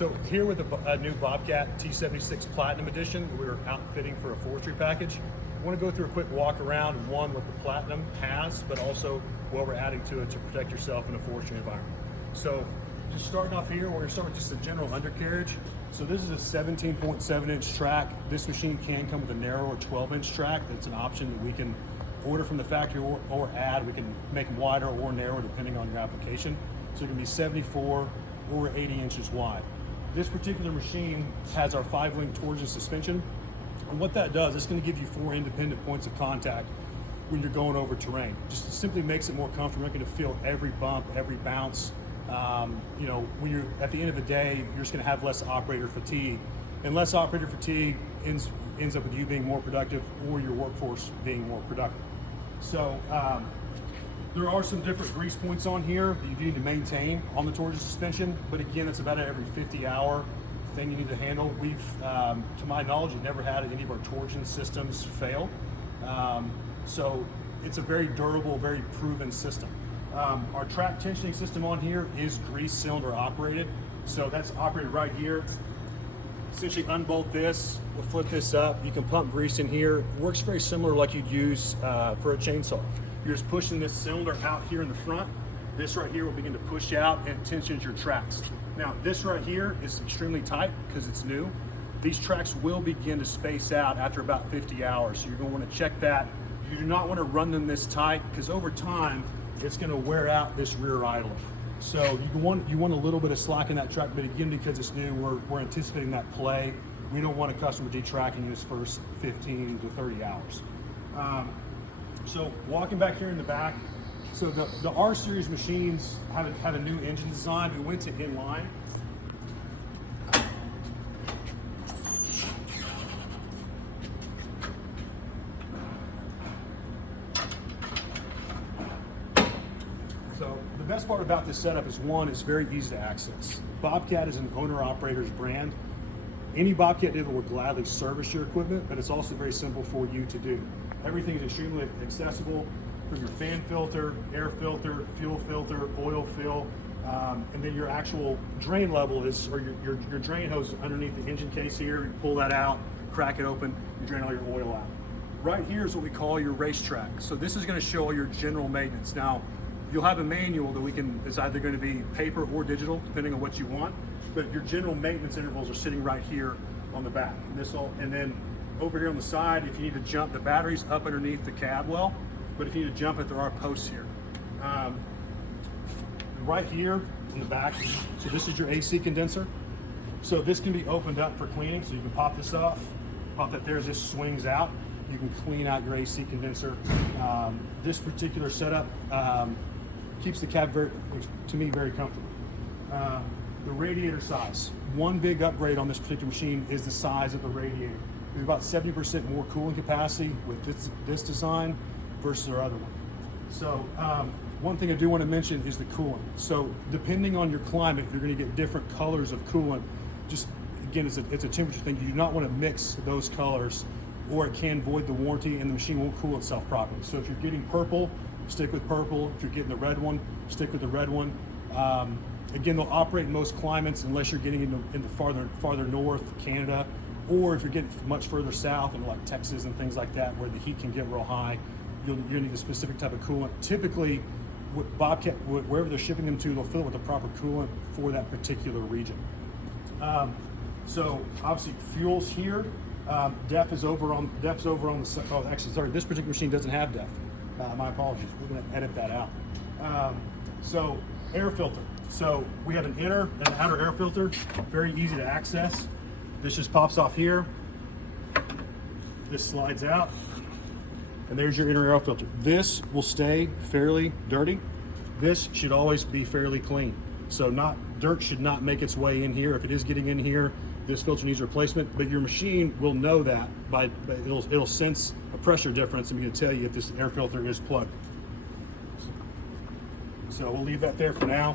So here with a new Bobcat T76 Platinum Edition, we're outfitting for a forestry package. I want to go through a quick walk around, one, what the Platinum has, but also what we're adding to it to protect yourself in a forestry environment. So just starting off here, we're going to start with just a general undercarriage. So this is a 17.7 inch track. This machine can come with a narrower 12 inch track. That's an option that we can order from the factory or add. We can make them wider or narrower depending on your application. So it can be 74 or 80 inches wide. This particular machine has our 5-link torsion suspension. And what that does, it's going to give you 4 independent points of contact when you're going over terrain. Just simply makes it more comfortable. You're going to feel every bump, every bounce. You know, when you're at the end of the day, you're just going to have less operator fatigue. And less operator fatigue ends up with you being more productive or your workforce being more productive. So there are some different grease points on here that you need to maintain on the torsion suspension, but again, it's about every 50-hour thing you need to handle. We've, to my knowledge, we've never had any of our torsion systems fail. So it's a very durable, very proven system. Our track tensioning system on here is grease cylinder operated. So that's operated right here. Essentially unbolt this, we'll flip this up. You can pump grease in here. It works very similar like you'd use for a chainsaw. You're just pushing this cylinder out here in the front. This right here will begin to push out and it tensions your tracks. Now this right here is extremely tight because it's new. These tracks will begin to space out after about 50 hours. So you're going to want to check that. You do not want to run them this tight because over time it's going to wear out this rear idler. So you want a little bit of slack in that track, but again, because it's new, we're anticipating that play. We don't want a customer detracking this first 15 to 30 hours. So walking back here in the back, so the R series machines have a new engine design. We went to inline. So the best part about this setup is one, it's very easy to access. Bobcat is an owner-operator's brand. Any Bobcat dealer will gladly service your equipment, but it's also very simple for you to do. Everything is extremely accessible, from your fan filter, air filter, fuel filter, oil fill, and then your actual drain level is, or your drain hose is underneath the engine case here. You pull that out, crack it open, you drain all your oil out. Right here is what we call your racetrack. So this is going to show all your general maintenance. Now, you'll have a manual that it's either going to be paper or digital, depending on what you want, but your general maintenance intervals are sitting right here on the back. And then over here on the side, if you need to jump, the battery's up underneath the cab well, but if you need to jump it, there are posts here. Right here in the back, so this is your AC condenser. So this can be opened up for cleaning, so you can pop this off, pop that there, this swings out. You can clean out your AC condenser. This particular setup keeps the cab, to me, very comfortable. The radiator size. One big upgrade on this particular machine is the size of the radiator. There's about 70% more cooling capacity with this design versus our other one. So one thing I do want to mention is the coolant. So depending on your climate, you're going to get different colors of coolant. Just again, it's a temperature thing. You do not want to mix those colors or it can void the warranty and the machine won't cool itself properly. So if you're getting purple, stick with purple. If you're getting the red one, stick with the red one. Again, they'll operate in most climates unless you're getting in the farther north, Canada, or if you're getting much further south in like Texas and things like that where the heat can get real high, you'll need a specific type of coolant. Typically, with Bobcat, wherever they're shipping them to, they'll fill it with the proper coolant for that particular region. So obviously fuels here. DEF is over on the, oh actually sorry, this particular machine doesn't have DEF. My apologies, we're gonna edit that out. So air filter. So we have an inner and an outer air filter, very easy to access. This just pops off here. This slides out, and there's your inner air filter. This will stay fairly dirty. This should always be fairly clean. So dirt should not make its way in here. If it is getting in here, this filter needs replacement, but your machine will know that it'll sense a pressure difference and be able to tell you if this air filter is plugged. So we'll leave that there for now.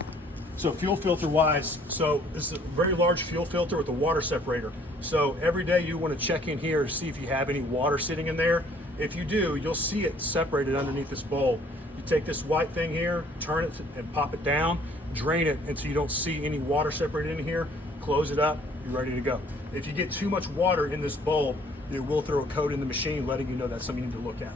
So fuel filter wise, so this is a very large fuel filter with a water separator. So every day you want to check in here to see if you have any water sitting in there. If you do, you'll see it separated underneath this bowl. You take this white thing here, turn it and pop it down, drain it until you don't see any water separated in here. close it up, you're ready to go. If you get too much water in this bulb, it will throw a code in the machine letting you know that's something you need to look at.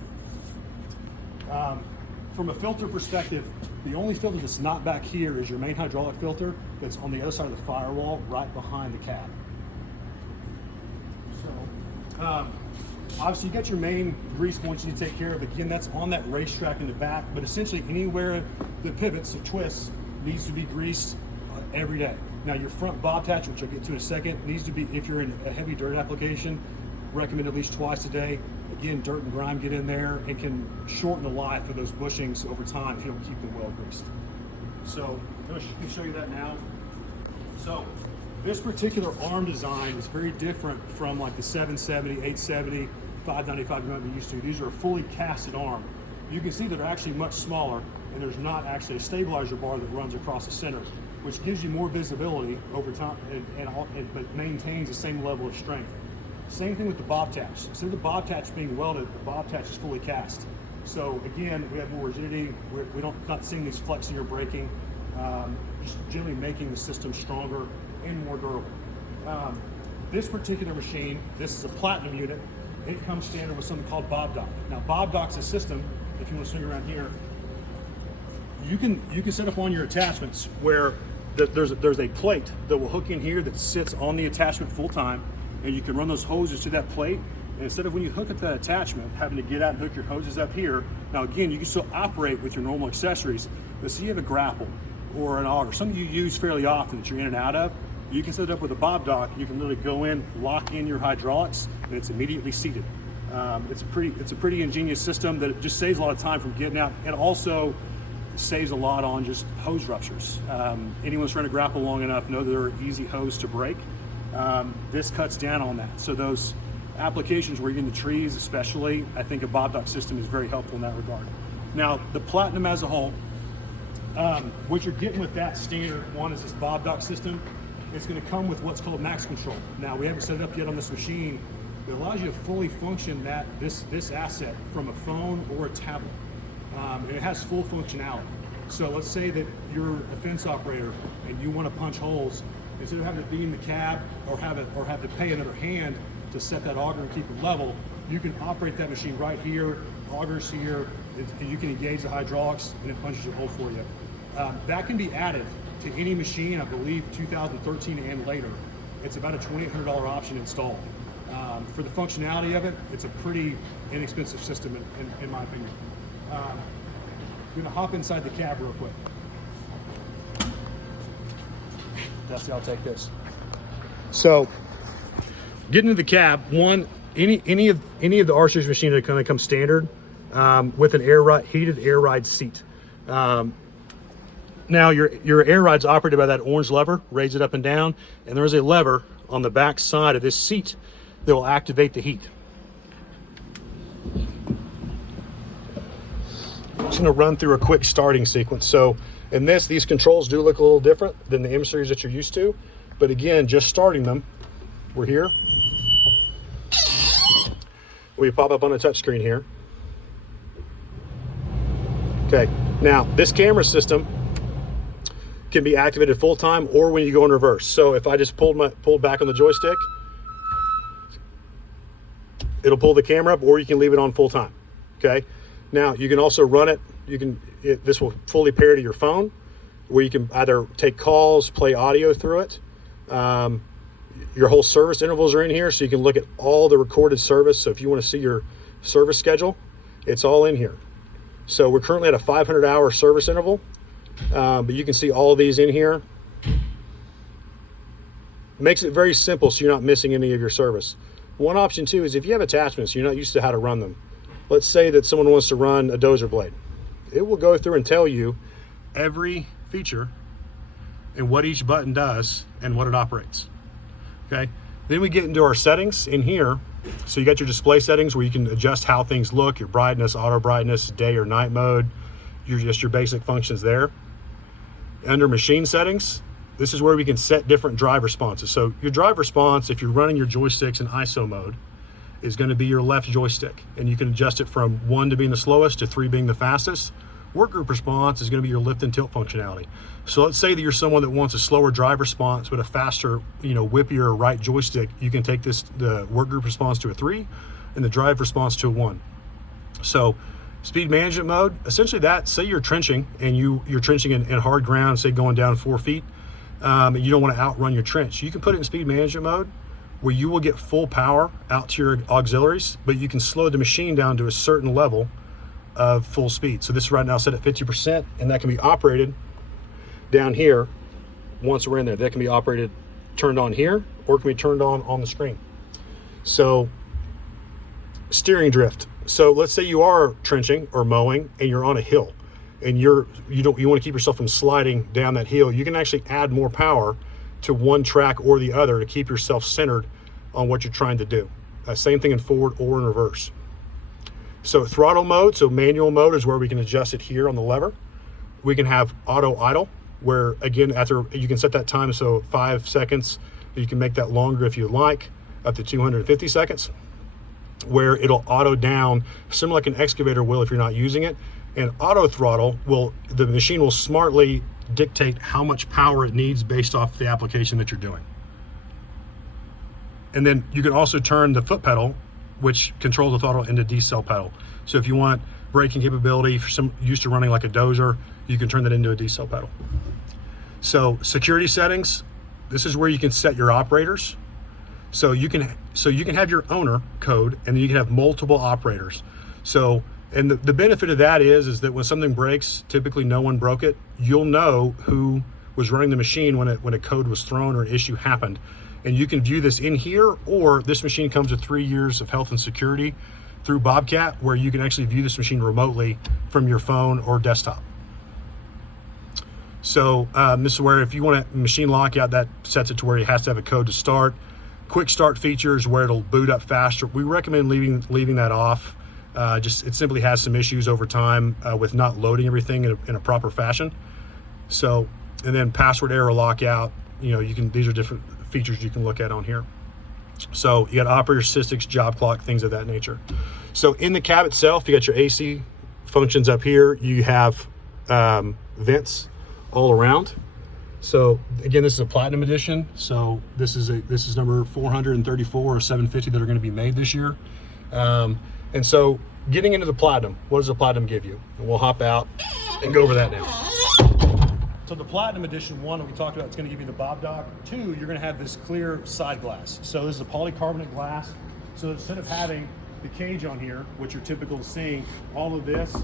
From a filter perspective, the only filter that's not back here is your main hydraulic filter that's on the other side of the firewall right behind the cab. So, obviously you got your main grease points you need to take care of. Again, that's on that racetrack in the back, but essentially anywhere that pivots or twists needs to be greased every day. Now your front bob attach, which I'll get to in a second, needs to be, if you're in a heavy dirt application, recommend at least twice a day. Again, dirt and grime get in there and can shorten the life of those bushings over time if you don't keep them well greased. So I'm going to show you that now. So this particular arm design is very different from like the 770, 870, 595 you might be used to. These are a fully casted arm. You can see that they're actually much smaller, and there's not actually a stabilizer bar that runs across the center, which gives you more visibility over time but maintains the same level of strength. Same thing with the bob attach. Instead of the bob attach being welded, the bob attach is fully cast. So again, we have more rigidity. We don't not seeing these flexing or breaking, just generally making the system stronger and more durable. This particular machine, this is a platinum unit. It comes standard with something called Bob Dock. Now Bob Dock's a system, if you want to swing around here, you can set up on your attachments where there's a plate that will hook in here that sits on the attachment full time, and you can run those hoses to that plate. And instead of when you hook up that attachment, having to get out and hook your hoses up here, now again, you can still operate with your normal accessories, but say you have a grapple or an auger, something you use fairly often that you're in and out of, you can set it up with a Bob Dock. You can literally go in, lock in your hydraulics, and it's immediately seated. It's a pretty ingenious system that just saves a lot of time from getting out, and also saves a lot on just hose ruptures. Anyone's trying to grapple long enough know that they're easy hose to break. This cuts down on that. So those applications where you're in the trees especially, I think a Bob Dock system is very helpful in that regard. Now the Platinum as a whole, what you're getting with that standard one is this Bob Dock system. It's going to come with what's called max control. Now we haven't set it up yet on this machine, but it allows you to fully function this asset from a phone or a tablet. And it has full functionality. So let's say that you're a fence operator and you want to punch holes. Instead of having to be in the cab or have to pay another hand to set that auger and keep it level, you can operate that machine right here, augers here, and you can engage the hydraulics and it punches your hole for you. That can be added to any machine, I believe 2013 and later. It's about a $2,800 option installed. For the functionality of it, it's a pretty inexpensive system in my opinion. I'm gonna hop inside the cab real quick. Dusty, I'll take this. So, getting into the cab, any of the R-Series machines are gonna come standard with an heated air ride seat. Now your air ride's operated by that orange lever, raise it up and down, and there is a lever on the back side of this seat that will activate the heat. I'm just gonna run through a quick starting sequence. So in these controls do look a little different than the M series that you're used to, but again, just starting them, we're here. We pop up on the touchscreen here. Okay, now this camera system can be activated full time or when you go in reverse. So if I just pulled back on the joystick, it'll pull the camera up, or you can leave it on full time. Okay. Now you can also run it. This will fully pair to your phone, where you can either take calls, play audio through it. Your whole service intervals are in here, so you can look at all the recorded service. So if you want to see your service schedule, it's all in here. So we're currently at a 500-hour service interval. But you can see all of these in here. Makes it very simple so you're not missing any of your service. One option too is if you have attachments, you're not used to how to run them. Let's say that someone wants to run a dozer blade. It will go through and tell you every feature and what each button does and what it operates. Okay. Then we get into our settings in here. So you got your display settings where you can adjust how things look, your brightness, auto brightness, day or night mode, your basic functions there. Under machine settings, this is where we can set different drive responses. So your drive response, if you're running your joysticks in ISO mode, is going to be your left joystick, and you can adjust it from 1 to being the slowest to 3 being the fastest, Work group response is going to be your lift and tilt functionality. So let's say that you're someone that wants a slower drive response but a faster, whippier right joystick. You can take the work group response to a 3 and the drive response to a 1. So speed management mode, essentially that, say you're trenching and you're trenching in hard ground, say going down 4 feet, and you don't want to outrun your trench. You can put it in speed management mode where you will get full power out to your auxiliaries, but you can slow the machine down to a certain level of full speed. So this is right now set at 50%, and that can be operated down here. Once we're in there, that can be operated, turned on here, or it can be turned on the screen. So steering drift. So let's say you are trenching or mowing and you're on a hill and you want to keep yourself from sliding down that hill. You can actually add more power to one track or the other to keep yourself centered on what you're trying to do. Same thing in forward or in reverse. So throttle mode, so manual mode is where we can adjust it here on the lever. We can have auto idle, where again, after you can set that time, so 5 seconds. You can make that longer if you like, up to 250 seconds, where it'll auto down, similar like an excavator will if you're not using it. And auto throttle the machine will smartly dictate how much power it needs based off the application that you're doing. And then you can also turn the foot pedal, which controls the throttle, into decel pedal. So if you want braking capability for some used to running like a dozer, you can turn that into a decel pedal. So security settings, this is where you can set your operators. So you can have your owner code, and then you can have multiple operators. So, and the benefit of that is that when something breaks, typically no one broke it, you'll know who was running the machine when a code was thrown or an issue happened. And you can view this in here, or this machine comes with 3 years of health and security through Bobcat, where you can actually view this machine remotely from your phone or desktop. So this is where if you want a machine lockout, that sets it to where it has to have a code to start. Quick start features where it'll boot up faster. We recommend leaving that off. It simply has some issues over time with not loading everything in a proper fashion. So, and then password error lockout, these are different features you can look at on here. So you got operator statistics, job clock, things of that nature. So in the cab itself, you got your AC functions up here. You have vents all around. So again, this is a Platinum Edition. So this is number 434 or 750 that are going to be made this year. And so getting into the Platinum, what does the Platinum give you? And we'll hop out and go over that now. So the Platinum Edition 1 that we talked about, it's going to give you the Bob Dock. 2, you're going to have this clear side glass. So this is a polycarbonate glass. So instead of having the cage on here, which you're typical to seeing, all of this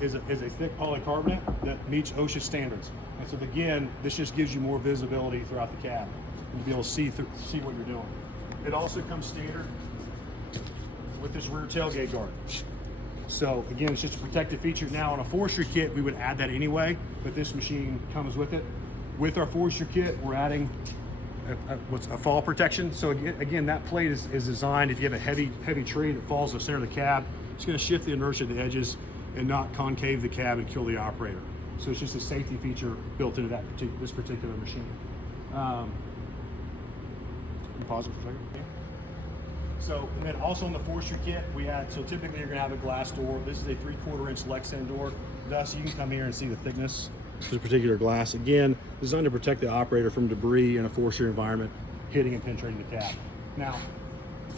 is a thick polycarbonate that meets OSHA standards. And so again, this just gives you more visibility throughout the cab. You'll be able to see what you're doing. It also comes standard with this rear tailgate guard. So again, it's just a protective feature. Now on a forestry kit, we would add that anyway, but this machine comes with it. With our forestry kit, we're adding a fall protection. So again, that plate is designed, if you have a heavy tree that falls in the center of the cab, it's going to shift the inertia of the edges and not concave the cab and kill the operator. So it's just a safety feature built into this particular machine. Pause it for a second. Yeah. So, and then also in the forestry kit, so typically you're going to have a glass door. This is a 3/4 inch Lexan door. Thus, you can come here and see the thickness of this particular glass. Again, designed to protect the operator from debris in a forestry environment hitting and penetrating the cab. Now,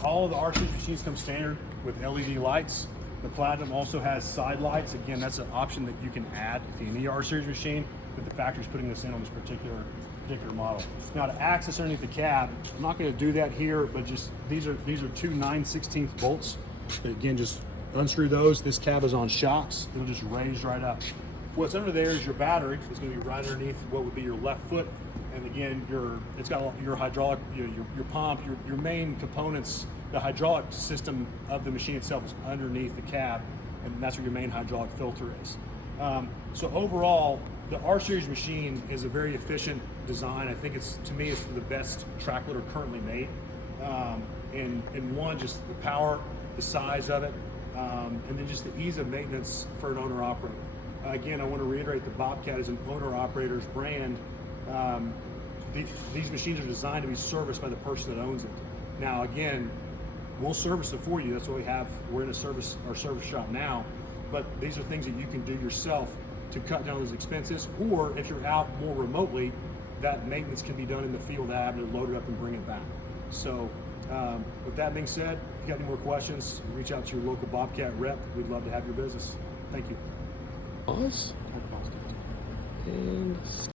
all of the R-Series machines come standard with LED lights. The Platinum also has side lights. Again, that's an option that you can add to any R-Series machine, but the factory's putting this in on this particular model. Now to access underneath the cab, I'm not going to do that here, but just these are 2 9/16 bolts. But again, just unscrew those. This cab is on shocks. It'll just raise right up. What's under there is your battery. It's going to be right underneath what would be your left foot. And again, it's got your hydraulic, your pump, your main components. The hydraulic system of the machine itself is underneath the cab, and that's where your main hydraulic filter is. So overall, the R-Series machine is a very efficient design. I think to me, it's the best track loader currently made. And one, just the power, the size of it, and then just the ease of maintenance for an owner-operator. Again, I want to reiterate the Bobcat is an owner-operator's brand. These machines are designed to be serviced by the person that owns it. Now, again, we'll service it for you. That's what we have. We're in our service shop now. But these are things that you can do yourself to cut down those expenses, or if you're out more remotely, that maintenance can be done in the field without having to load it up and bring it back. So with that being said, if you got any more questions, reach out to your local Bobcat rep. We'd love to have your business. Thank you. Pause. And